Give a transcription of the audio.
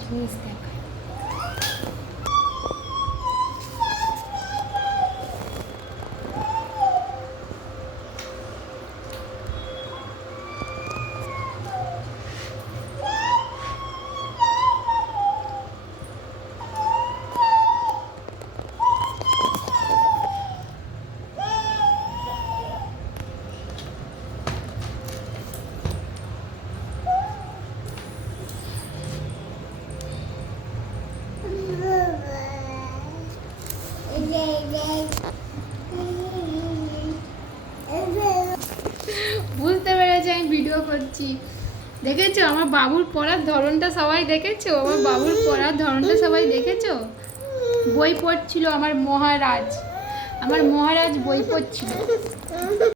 জিনিস দেখায়। বুঝতে পেরেছি আমি ভিডিও করছি। দেখেছো আমার বাবুর পড়ার ধরনটা সবাই দেখেছো? আমার বাবুর পড়ার ধরনটা সবাই দেখেছো? বই পড়ছিল আমার মহারাজ বই পড়ছিল।